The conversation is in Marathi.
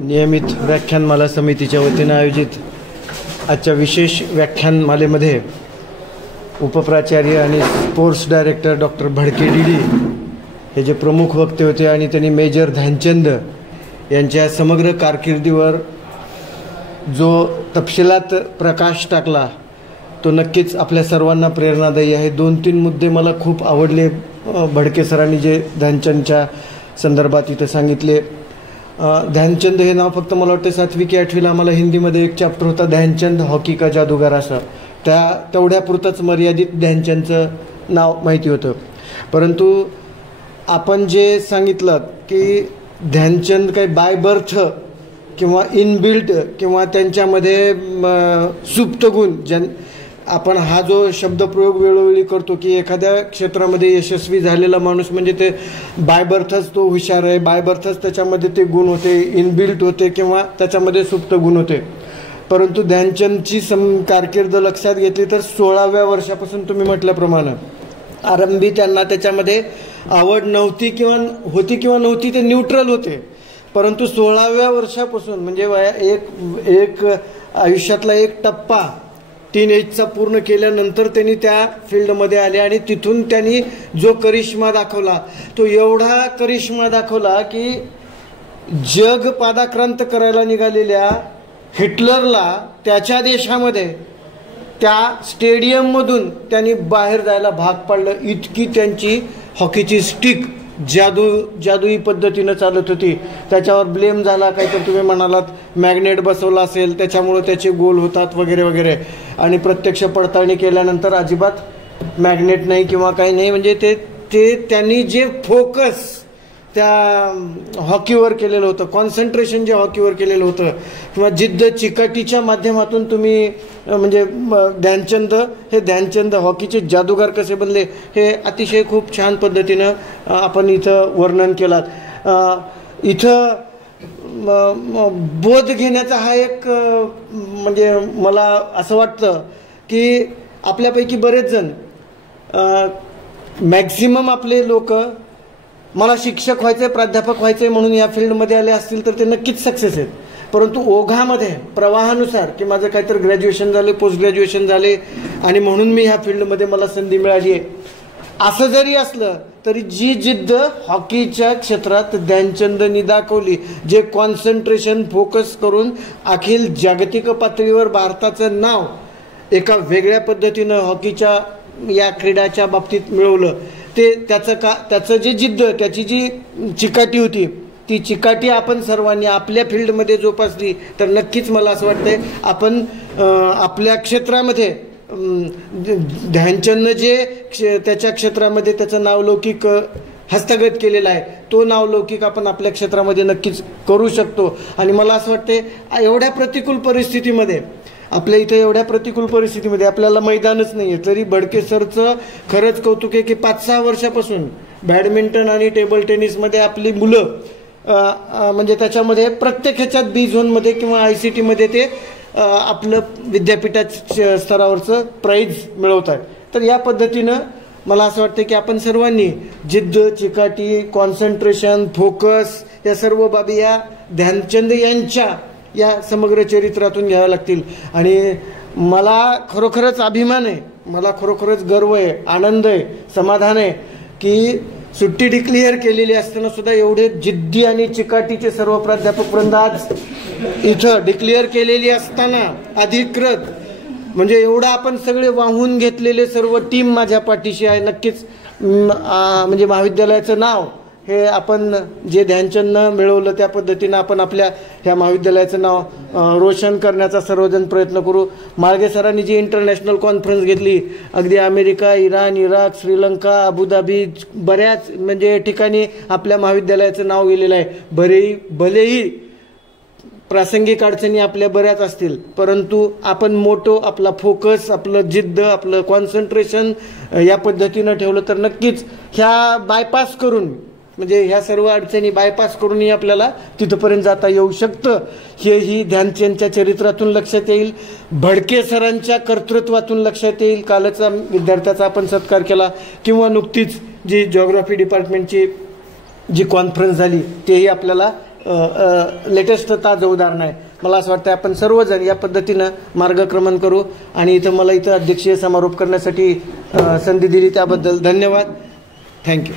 नियमित व्याख्यानमाला समितीच्या वतीनं आयोजित आजच्या विशेष व्याख्यानमालेमध्ये उपप्राचार्य आणि sports director doctor Bhadke DD हे जे प्रमुख वक्ते होते आणि त्यांनी मेजर ध्यानचंद यांच्या समग्र कारकिर्दीवर जो तपशिलात प्रकाश टाकला तो नक्कीच आपल्या सर्वांना प्रेरणादायी आहे। 2-3 मुद्दे मला खूप आवडले भडके सरांनी जे ध्यानचंदच्या संदर्भात इथे सांगितले। ध्यानचंद हे नाव फक्त मला वाटतं 7वी की 8वीला आम्हाला हिंदीमध्ये एक चॅप्टर होता ध्यानचंद हॉकी का जादूगार असं, तेवढ्यापुरतंच मर्यादित ध्यानचंदचं नाव माहिती होतं। परंतु आपण जे सांगितलं की ध्यानचंद काही बाय बर्थ किंवा इनबिल्ट किंवा त्यांच्यामध्ये सुप्त गुण आपण हा जो शब्दप्रयोग वेळोवेळी करतो की एखाद्या क्षेत्रामध्ये यशस्वी झालेला माणूस म्हणजे ते बाय बर्थच तो हुशार आहे, बाय बर्थच त्याच्यामध्ये ते गुण होते, इनबिल्ट होते किंवा त्याच्यामध्ये सुप्त गुण होते। परंतु ध्यानचंदची कारकीर्द लक्षात घेतली तर 16व्या वर्षापासून तुम्ही म्हटल्याप्रमाणे आरंभी त्यांना त्याच्यामध्ये आवड नव्हती किंवा होती किंवा नव्हती ते न्यूट्रल होते, परंतु 16व्या वर्षापासून म्हणजे एक आयुष्यातला एक टप्पा टीनएजचा पूर्ण केल्यानंतर त्यांनी त्या फील्डमध्ये आले आणि तिथून त्यांनी जो करिश्मा दाखवला तो एवढा करिश्मा दाखवला की जग पादाक्रांत करायला निघालेल्या हिटलरला त्याच्या देशामध्ये त्या स्टेडियममधून त्यांनी बाहेर जायला भाग पाडलं। इतकी त्यांची हॉकीची स्टिक जादुई पद्धतीनं चालत होती। त्याच्यावर ब्लेम झाला काहीतरी तुम्ही म्हणालात मॅग्नेट बसवला असेल त्याच्यामुळे त्याचे गोल होतात वगैरे वगैरे, आणि प्रत्यक्ष पडताळणी केल्यानंतर अजिबात मॅग्नेट नाही किंवा काही नाही। म्हणजे ते त्यांनी जे फोकस त्या हॉकीवर केलेलं होतं, कॉन्सन्ट्रेशन जे हॉकीवर केलेलं होतं किंवा जिद्द चिकाटीच्या माध्यमातून तुम्ही म्हणजे ध्यानचंद हॉकीचे जादूगार कसे बनले हे अतिशय खूप छान पद्धतीनं आपण इथं वर्णन केलात। इथं बोध घेण्याचा हा एक म्हणजे मला असं वाटतं की आपल्यापैकी बरेच जण मॅक्झिमम आपले लोक मला शिक्षक व्हायचे प्राध्यापक व्हायचे म्हणून या फील्डमध्ये आले असतील तर ते नक्कीच सक्सेस आहेत, परंतु ओघामध्ये प्रवाहानुसार की माझं काहीतरी ग्रॅज्युएशन झालं पोस्ट ग्रॅज्युएशन झाले आणि म्हणून मी ह्या फील्डमध्ये मला संधी मिळाली आहे असं जरी असलं तरी जी जिद्द हॉकीच्या क्षेत्रात ध्यानचंदनी दाखवली, जे कॉन्सन्ट्रेशन फोकस करून अखिल जागतिक पातळीवर भारताचं नाव एका वेगळ्या पद्धतीनं हॉकीच्या या क्रीडाच्या बाबतीत मिळवलं, त्याचं जे जिद्द त्याची जी चिकाटी होती ती चिकाटी आपण सर्वांनी आपल्या फील्डमध्ये जोपासली तर नक्कीच मला असं वाटतंय आपण आपल्या क्षेत्रामध्ये ध्यानचंदनं जे त्याच्या क्षेत्रामध्ये त्याचं नावलौकिक हस्तगत केलेलं आहे तो नावलौकिक आपण आपल्या क्षेत्रामध्ये नक्कीच करू शकतो। आणि मला असं वाटतंय एवढ्या प्रतिकूल परिस्थितीमध्ये आपल्या इथे एवढ्या प्रतिकूल परिस्थितीमध्ये आपल्याला मैदानच नाही आहे तरी भडके सरचं खरंच कौतुक आहे की 5-6 वर्षापासून बॅडमिंटन आणि टेबल टेनिसमध्ये आपली मुलं म्हणजे त्याच्यामध्ये प्रत्येक ह्याच्यात बी झोनमध्ये किंवा ICTमध्ये ते आपलं विद्यापीठाच्या स्तरावरचं प्राईज मिळवत आहे। तर या पद्धतीनं मला असं वाटतं की आपण सर्वांनी जिद्द चिकाटी कॉन्सन्ट्रेशन फोकस या सर्व बाबी या ध्यानचंद यांच्या या समग्र चरित्रातून घ्याव्या लागतील। आणि मला खरोखरच अभिमान आहे, मला खरोखरच गर्व आहे, आनंद आहे, समाधान आहे की सुट्टी डिक्लेअर केलेली असताना सुद्धा एवढे जिद्दी आणि चिकाटीचे सर्व प्राध्यापक वृंद आज इथं डिक्लेअर केलेली असताना अधिकृत म्हणजे एवढं आपण सगळे वाहून घेतलेले सर्व टीम माझ्या पाठीशी आहे। नक्कीच म्हणजे महाविद्यालयाचं नाव हे आपण जे ध्यानचंदनं मिळवलं त्या पद्धतीनं आपण आपल्या ह्या महाविद्यालयाचं नाव रोशन करण्याचा सर्वजण प्रयत्न करू। माळगे सरांनी जी इंटरनॅशनल कॉन्फरन्स घेतली अगदी America Iran Iraq Sri Lanka Abu Dhabi बऱ्याच म्हणजे ठिकाणी आपल्या महाविद्यालयाचं नाव गेलेलं आहे। भलेही प्रासंगिक अडचणी आपल्या बऱ्याच असतील परंतु आपण मोठो आपला फोकस आपलं जिद्द आपलं कॉन्सन्ट्रेशन या पद्धतीनं ठेवलं तर नक्कीच ह्या बायपास करून म्हणजे ह्या सर्व अडचणी बायपास करूनही आपल्याला तिथपर्यंत जाता येऊ शकतं हेही ध्यानचंदच्या चरित्रातून लक्षात येईल, भडके सरांच्या कर्तृत्वातून लक्षात येईल। कालचा विद्यार्थ्याचा आपण सत्कार केला किंवा नुकतीच जी जिओग्राफी डिपार्टमेंटची जी कॉन्फरन्स झाली तेही आपल्याला लेटेस्ट ताजं उदाहरण आहे. मला असं वाटतं आपण सर्वजण या पद्धतीनं मार्गक्रमण करू. आणि मला इथं अध्यक्षीय समारोप करण्यासाठी संधी दिली त्याबद्दल धन्यवाद. थँक्यू.